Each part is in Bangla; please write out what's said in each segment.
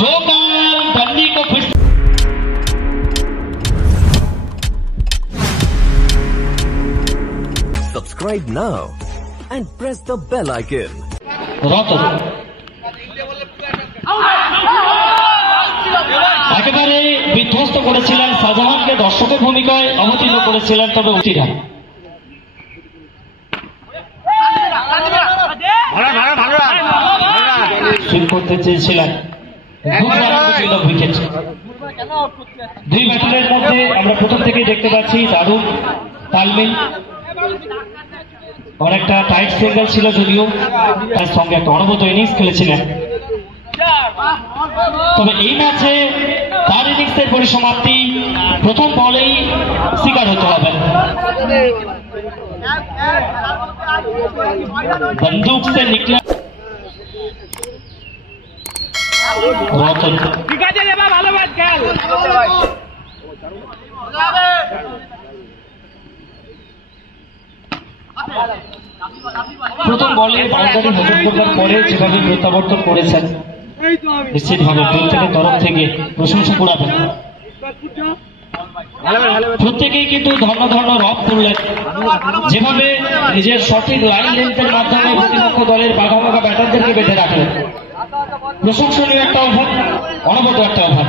जो बॉल बंदी को फिर Subscribe now and press the bell icon. একেবারে বিধ্বস্ত করেছিলেন শাহজাহানকে, দর্শকের ভূমিকায় অবতীর্ণ করেছিলেন, তবে অতিরা শুরু করতে চেয়েছিলেন। উইকেট দুই ব্যাটারের মধ্যে আমরা প্রথম থেকেই দেখতে পাচ্ছি দারুণ তালমিল। অনেকটা টাইট সিঙ্গেল ছিল যদিও, তার সঙ্গে একটা অনবদ্য ইনিংস খেলেছিলেন। তবে এই ম্যাচে তার ইনিংসের পরিসমাপ্তি প্রথম বলেই শিকার হতে হবে। বন্দুক সে নিকলা রতন, প্রথম বলে বাউন্ডারি হজম করবার পরে যেভাবে প্রত্যাবর্তন করেছেন, নিশ্চিতভাবে প্রত্যেকের তরফ থেকে প্রশংসা কুড়াবেন। প্রত্যেকেই কিন্তু ধন্য ধন্য রব করলেন, যেভাবে নিজের সঠিক লাইন লেন্থের মাধ্যমে প্রতিপক্ষ দলের বাঘা বাঘা ব্যাটারদেরকে বেঁধে রাখলেন। প্রশংসনীয় একটা ওভার, অনবদ্য একটা ওভার।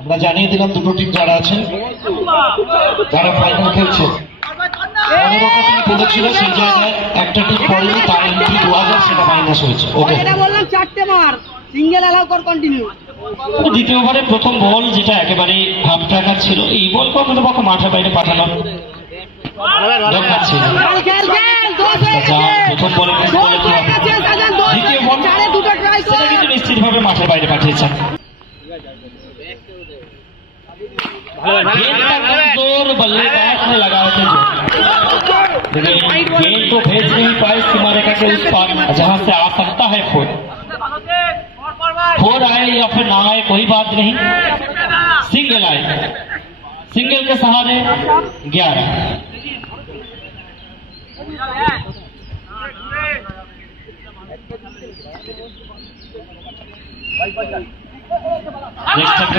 আমরা জানিয়ে দিলাম দুটো টিম যারা আছেন, যারা ফাইনাল খেলছে, বলেছিল সেই জায়গায় একটা টিম পড়েনি, তার এন্ট্রি 2000 সেটা মাইনাস হয়েছে। ওকে, দ্বিতীয় ওভারে প্রথম বল যেটা একেবারে হাফ ট্র্যাকার ছিল, এই বল কখনো পক্ষে মাঠের বাইরে পাঠানো দরকার ছিল। প্রথম বলে দ্বিতীয় বল সেটা কিন্তু নিশ্চিতভাবে মাঠের বাইরে পাঠিয়েছেন। बल्लेबाज ने लगाए थे गेंद को भेज नहीं पाए सीमा रेखा के उस पार जहां से आ सकता है फोर आए या फिर ना आए कोई बात नहीं, सिंगल आए, सिंगल के सहारे 11।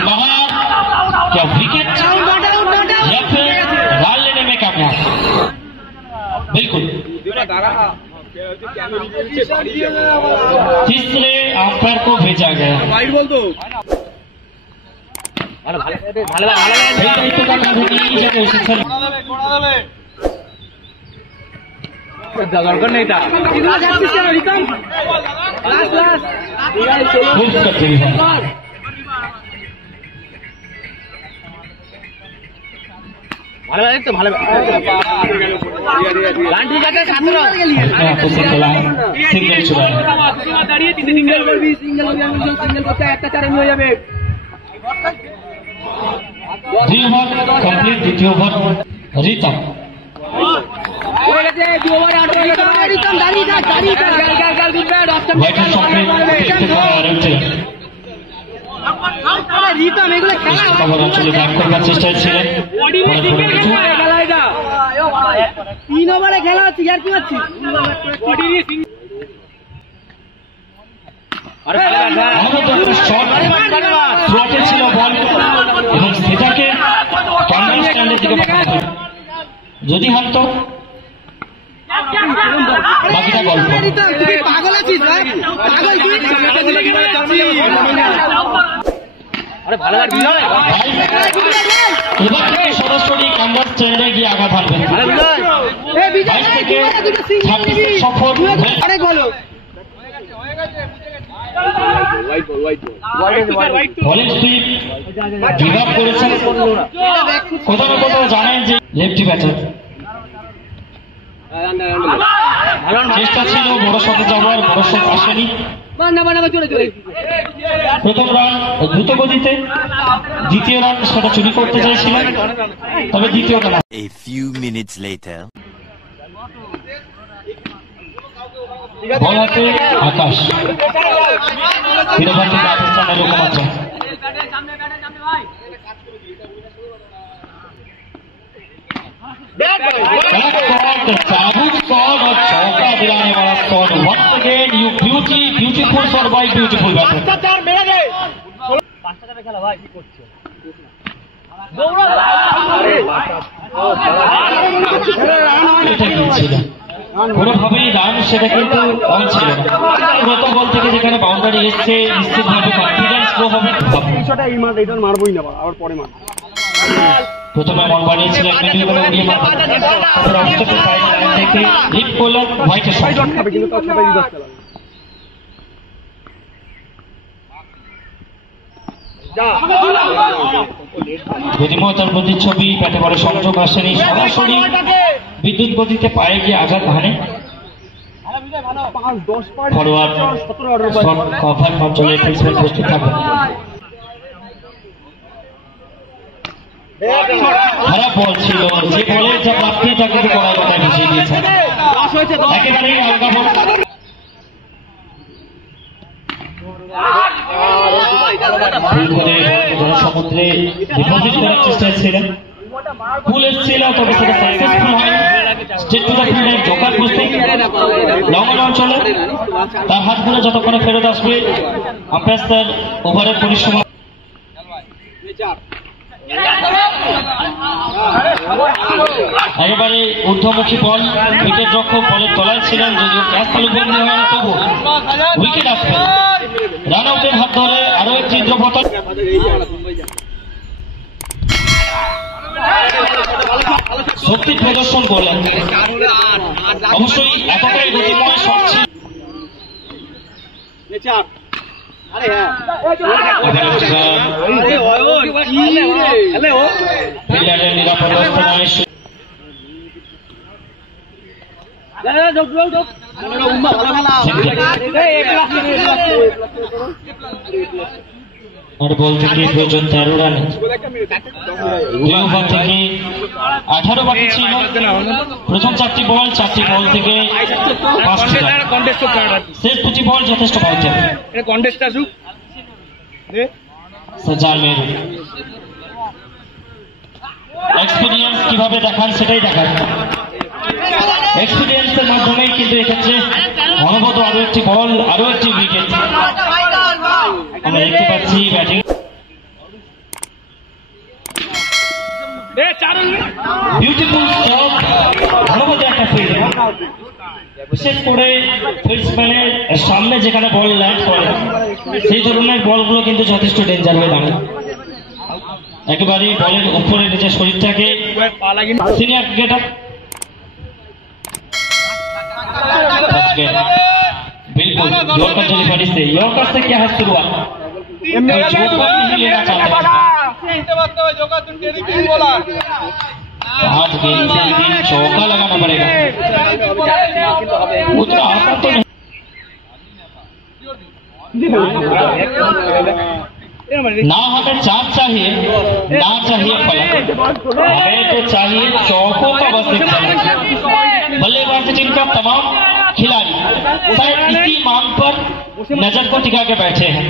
बाहर क्या विकेट या फिर बॉल लेने में कामयाब? बिल्कुल, तीसरे अंपायर को भेजा गया। दरकार नहीं था, खूब करते हैं ভালো তো ভালো গান ঠিক আছে সামনে সিঙ্গেল ছিল দাঁড়িয়ে তিন সিঙ্গেল করবি, সিঙ্গেল করতে একটা চার হয়ে যাবে। দুই ওভার কমপ্লিট, দ্বিতীয় ওভার রিতম বলেছে দুই ওভার 8 রিতম দাঁড়িয়ে গাল দিবে অপশন রিতম এগুলো খেলা অঞ্চলে ব্যাক করার চেষ্টা ছিলেন। 3 ওভারে খেলা হচ্ছে, আর কি হচ্ছে ছিল বল এবং সেটাকে স্ট্যান্ডের দিকে যদি হারতো বাকিটা গল্প। পাগল আছিস এবার থেকে সরাসরি ক্যানভাস ছেড়ে গিয়ে আঘাত হারবেন। 22 থেকে 26 সফর বলের স্পিড বিভাগ করেছেন। কোথাও না কোথাও জানেন যে লেফটি ব্যাটার, চেষ্টা ছিল বড় শটে যাওয়ার, বড় শট আসেনি। প্রথম রান দ্রুত গতিতে, দ্বিতীয় রান সেটা চুরি করতে চাইছিলেন, তবে দ্বিতীয় রান বল হাতে আকাশ, পাকিস্তানের লক্ষ্যমাত্রা चाबुक शॉट और चौका दिलाने वाला shot once again you beautiful shot by beautiful batter কোনোভাবেই রান সেটা কিন্তু অন ছিল না গত বল থেকে যেখানে বাউন্ডারি এসছে নিশ্চিতভাবে কনফিডেন্স গ্রো হবে মারবই না আবার পরে মার প্রথমে বল বানিয়েছিলেন থেকে লিপ করলেন হোয়াইটের শট কিন্তু তার সাথে রিজার্ভ খেলা বুদ্ধিমত্তার প্রতিচ্ছবি ব্যাটে বলে সংযোগ আসেনি সরাসরি বিদ্যুৎ গতিতে পায়ে গিয়ে আঘাত হানে ফরওয়ার্ড শট কভার অঞ্চলে ফিল্ডসম্যান প্রস্তুত থাকবে খারাপ বল ছিল যে বলের যা প্রাপ্তি তা কিন্তু কড়াই কথায় বুঝিয়ে দিয়েছে একেবারেই আলগা বল সমুদ্রে ডিপোজিট করার চেষ্টা ছিলেন ফুল এসেছিল তবে সেটা সাকসেসফুল হয়নি স্টেট টু দ্য ফিল্ডে জোকার খুঁজতে লং অঞ্চলে তার হাত ধরে যতক্ষণে ফেরত আসবে আম্পায়ার তার ওভারের পরিসীমা একেবারে ঊর্ধ্বমুখী বল উইকেট রক্ষক বলের তলায় ছিলেন যদিও ক্যাচ তালুবন্দি হয়নি তবু উইকেট আসবে রান আউটের হাত ধরে আরো একটি ইন্দ্রপতন শক্তি প্রদর্শন করলেন অবশ্যই এতটাই গতিময় শট ছিল ফিল্ডারের নিরাপদ অবস্থায় আর বল থেকে প্রয়োজন 13 রানে 2 ওভার থেকে 18 বাকি ছিল প্রথম 4টি বল থেকে 5টি রান শেষ 2টি বল যথেষ্ট ভালো ছিল সজাল মেরু এক্সপেরিয়েন্স কিভাবে দেখান সেটাই দেখান এক্সপেরিয়েন্সের মাধ্যমেই কিন্তু এক্ষেত্রে অনবত আরো একটি বল আরো একটি উইকেট আমরা দেখতে পাচ্ছি ব্যাটিং বিউটিফুল স্টপ অনবত একটা ফিল্ড বিশেষ করে ফিল্ডসম্যানের সামনে যেখানে বল ল্যান্ড করে সেই ধরনের বলগুলো কিন্তু যথেষ্ট ডেঞ্জার হয়ে দাঁড়ায় একেবারেই বলের উপরে নিজের শরীরটাকে সিনিয়র ক্রিকেটার बिल्कुल यॉर्कर डिलीवरी से यॉर्कर से क्या है शुरुआत आज गेंद से लेकिन चौका लगाना पड़ेगा उतना आता तो नहीं ना हमें चार चाहिए ना चाहिए फलक हमें तो चाहिए चौकों का बस बल्लेबाजी टीम का तमाम खिलाड़ी शायद इसी मांग पर नजर को टिका के बैठे हैं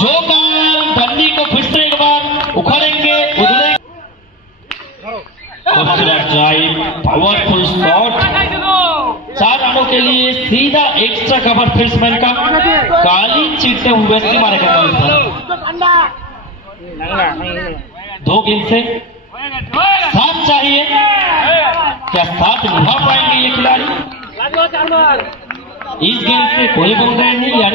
जो काम डंडी को फिर से एक बार उखड़ेंगे उधड़ेंगे ड्राइव पावरफुल शॉट 4 रनों के लिए सीधा एक्स्ट्रा कवर फील्ड्समैन का काली चीटते हुए सीमारे के तल पर 2 गेंद से 7 चाहिए क्या 7 निभा पाएंगे ये खिलाड़ी इस गेंद से कोई बोल रहे नहीं यार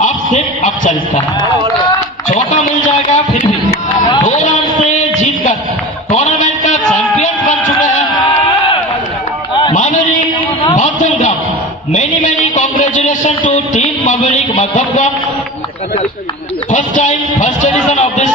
आप सिर्फ अब चलता है चौका मिल जाएगा फिर भी 2 रन से जीतकर टूर्नामेंट का चैंपियन बन चुके हैं Maverick Madhavgram. Many congratulations to team Maverick Madhavgram. First edition of this